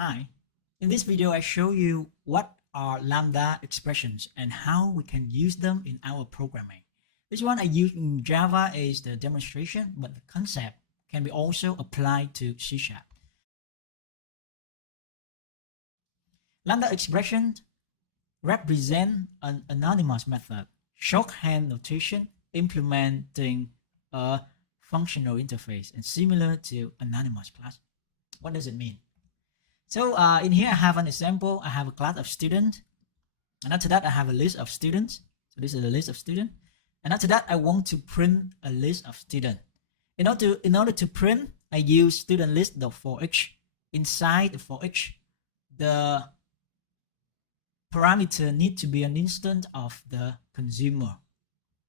Hi, in this video I show you what are lambda expressions and how we can use them in our programming. This one I use in Java is the demonstration, but the concept can be also applied to C#. Lambda expressions represent an anonymous method, shorthand notation implementing a functional interface and similar to anonymous class. What does it mean? So in here I have an example. I have a class of students, and after that I have a list of students. So this is a list of students, and after that I want to print a list of students. In order to print, I use student list.for each. Inside the for each, the parameter need to be an instance of the consumer.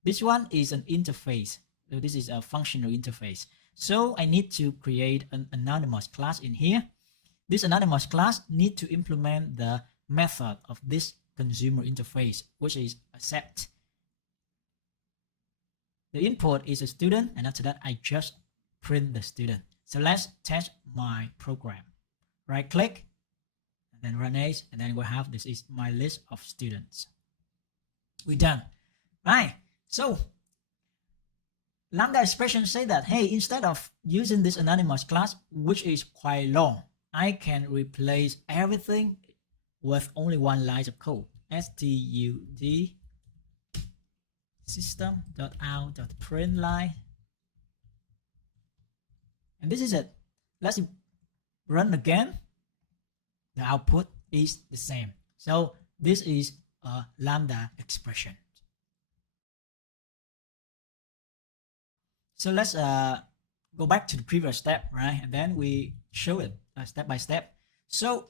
This one is an interface. So this is a functional interface. So I need to create an anonymous class in here. This anonymous class need to implement the method of this consumer interface, which is accept. The input is a student, and after that I just print the student. So let's test my program. Right click, and then run as, and then we'll have this is my list of students. We're done. Right. So Lambda expressions say that, hey, instead of using this anonymous class, which is quite long, I can replace everything with only one line of code. Stud system.out.println, and this is it. Let's run again. The output is the same. So this is a lambda expression. So let's go back to the previous step, right? And then we show it step by step. So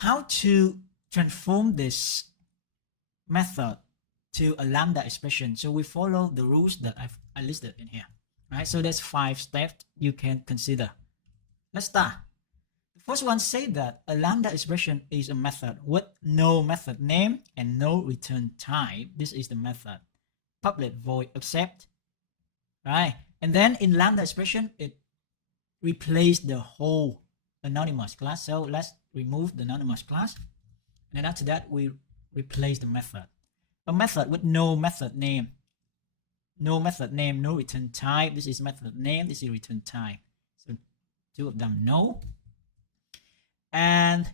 how to transform this method to a lambda expression? So we follow the rules that I listed in here, right? So there's 5 steps you can consider. Let's start. The first one say that a lambda expression is a method with no method name and no return type. This is the method. Public void accept, right? And then in lambda expression, it replaces the whole anonymous class. So let's remove the anonymous class, and then after that we replace the method. A method with no method name, no return type. This is method name, this is return type. So 2 of them no. And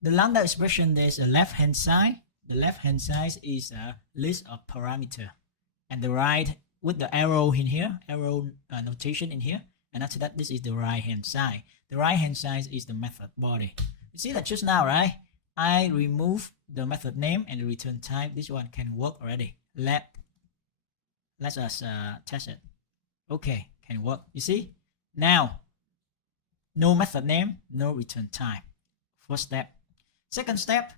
the lambda expression, there's a left hand side. The left hand side is a list of parameter, and the right with the arrow in here, arrow notation in here, and after that this is the right hand side. The right hand side is the method body. You see that just now, right? I remove the method name and the return type. This one can work already. Let us test it. Okay, can work. You see? Now, no method name, no return type. First step. Second step,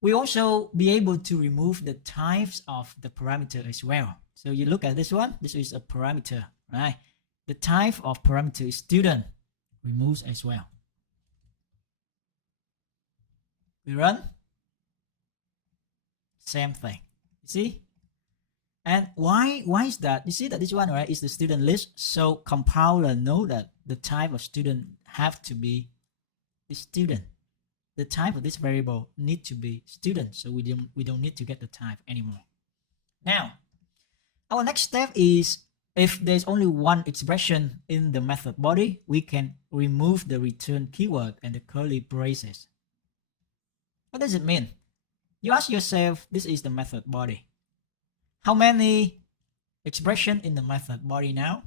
we also be able to remove the types of the parameter as well. So you look at this one. This is a parameter, right? The type of parameter is student. Removes as well. We run. Same thing. You see? And why is that? You see that this one, right, is the student list. So compiler know that the type of student have to be the student. The type of this variable need to be student. So we don't need to get the type anymore. Now, our next step is, if there's only one expression in the method body, we can remove the return keyword and the curly braces. What does it mean? You ask yourself, this is the method body. How many expression in the method body now?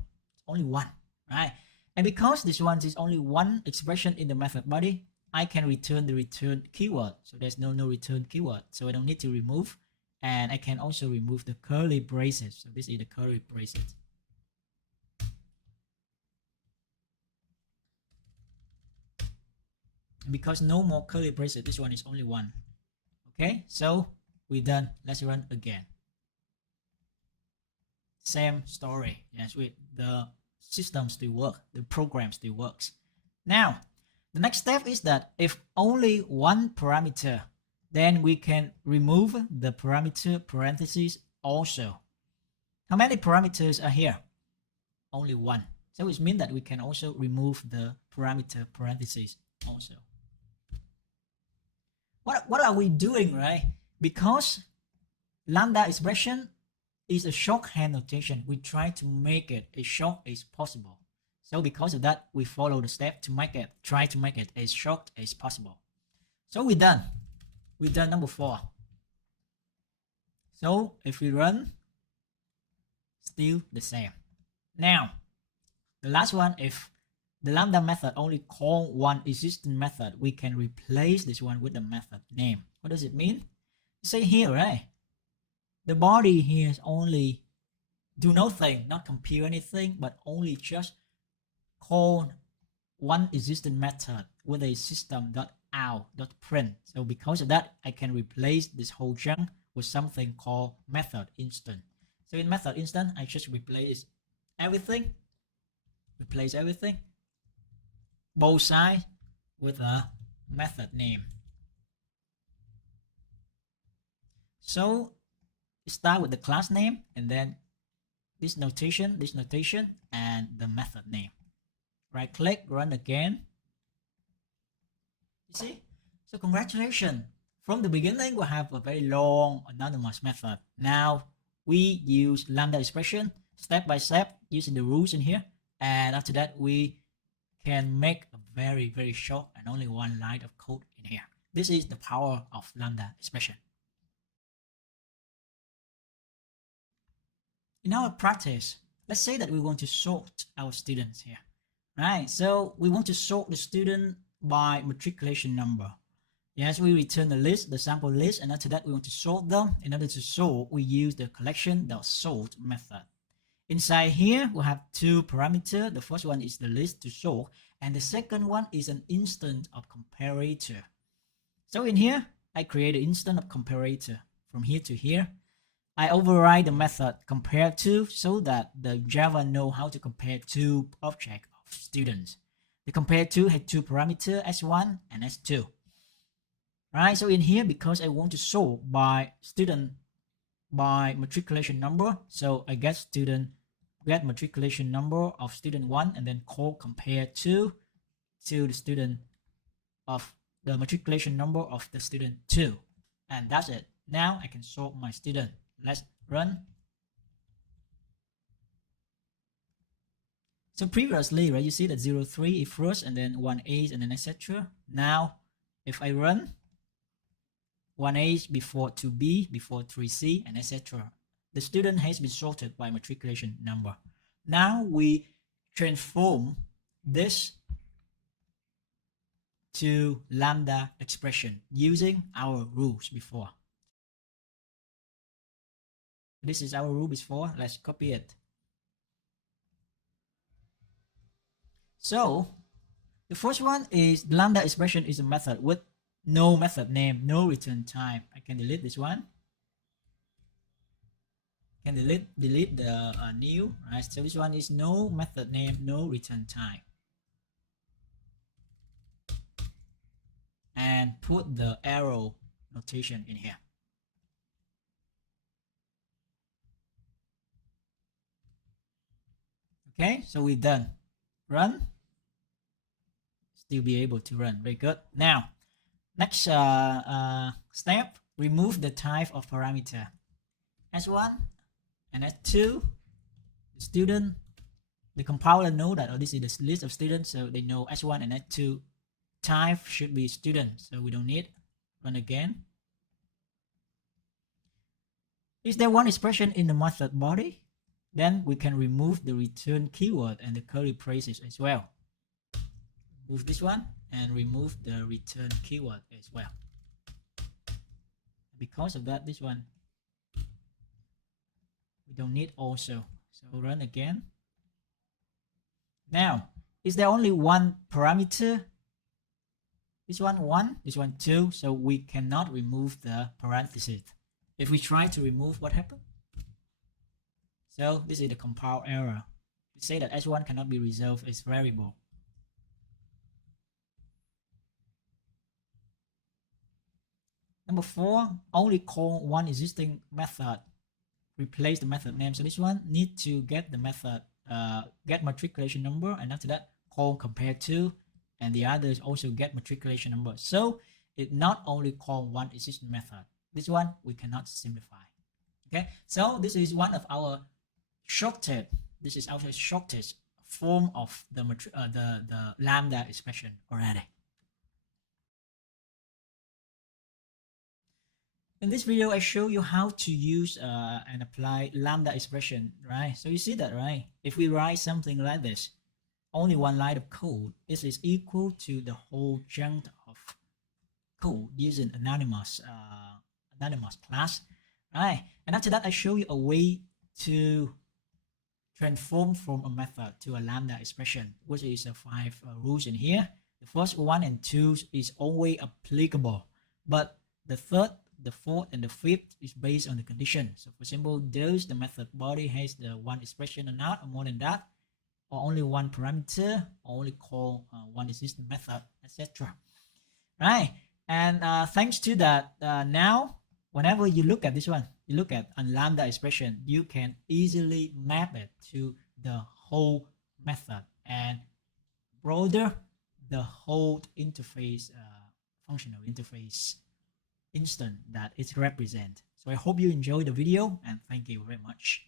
Only one, right? And because this one is only one expression in the method body, I can return the return keyword. So there's no return keyword. So I don't need to remove. And I can also remove the curly braces. So this is the curly braces. Because no more curly braces, this one is only one. Okay, so we're done. Let's run again. Same story. Yes, the system still works, the program still works. Now, the next step is that if only one parameter, then we can remove the parameter parentheses also. How many parameters are here? Only one. So it means that we can also remove the parameter parentheses also. what are we doing, right? Because lambda expression is a shorthand notation. We try to make it as short as possible. So because of that, we follow the step to try to make it as short as possible. So we're done. We're done number 4. So if we run, still the same. Now, the last one, if the lambda method only call one existing method, we can replace this one with the method name. What does it mean? Say here, right? The body here is only do nothing, not compute anything, but only just call one existing method with a system.out.print. So because of that, I can replace this whole chunk with something called method instant. So in method instant, I just replace everything, both sides with a method name. So start with the class name and then this notation, and the method name. Right click, run again. You see? So congratulations. From the beginning, we have a very long anonymous method. Now we use lambda expression step by step using the rules in here. And after that, we can make a very, very short and only one line of code in here. This is the power of lambda expression. In our practice, let's say that we want to sort our students here, right? So we want to sort the student by matriculation number. Yes, we return the list, the sample list, and after that we want to sort them. In order to sort, we use the collection.sort method. Inside here, we have 2 parameters. The first one is the list to sort, and the second one is an instance of comparator. So in here, I create an instance of comparator from here to here. I override the method compare to so that the Java know how to compare 2 objects of students. The compare to has 2 parameters, S1 and S2. Right, so in here, because I want to sort by student by matriculation number, so I get matriculation number of student 1 and then call compare to the student of the matriculation number of the student 2, and that's it. Now I can sort my student. Let's run. So previously, right, you see that 03 is first and then 1A and then etc. Now if I run, 1A before 2B, before 3C, and etc. The student has been sorted by matriculation number. Now we transform this to lambda expression using our rules before. This is our rule before. Let's copy it. So the first one is lambda expression is a method with no method name, no return type. I can delete this one. I can delete the new, right? So this one is no method name, no return type. And put the arrow notation in here. Okay, so we're done. Run. Still be able to run. Very good. Now, next step, remove the type of parameter. S1 and S2, the student, the compiler know that this is the list of students, so they know S1 and S2 type should be student, so we don't need. Run again. Is there one expression in the method body? Then we can remove the return keyword and the curly braces as well. Move this one and remove the return keyword as well. Because of that, this one we don't need also. So run again. Now, is there only one parameter? This one 1, this one 2, so we cannot remove the parentheses. If we try to remove, what happens? So this is the compile error. We say that S1 cannot be resolved as variable. Number 4, only call one existing method. Replace the method name. So this one need to get the method, get matriculation number, and after that call compare to, and the others also get matriculation number. So it not only call one existing method. This one we cannot simplify. Okay, so this is one of our shortest. This is our shortest form of the lambda expression already. In this video, I show you how to use and apply lambda expression, right? So you see that, right? If we write something like this, only one line of code, this is equal to the whole chunk of code using anonymous class, right? And after that, I show you a way to transform from a method to a lambda expression, which is 5 rules in here. The first 1 and 2 is always applicable, but the third, the fourth, and the fifth is based on the condition. So for example, does the method body has the one expression or not, or more than that, or only one parameter, or only call one existing method, etc. Right? And thanks to that, now whenever you look at this one, you look at a lambda expression, you can easily map it to the whole method and broader the whole interface, functional interface instance that it represents. So I hope you enjoyed the video, and thank you very much.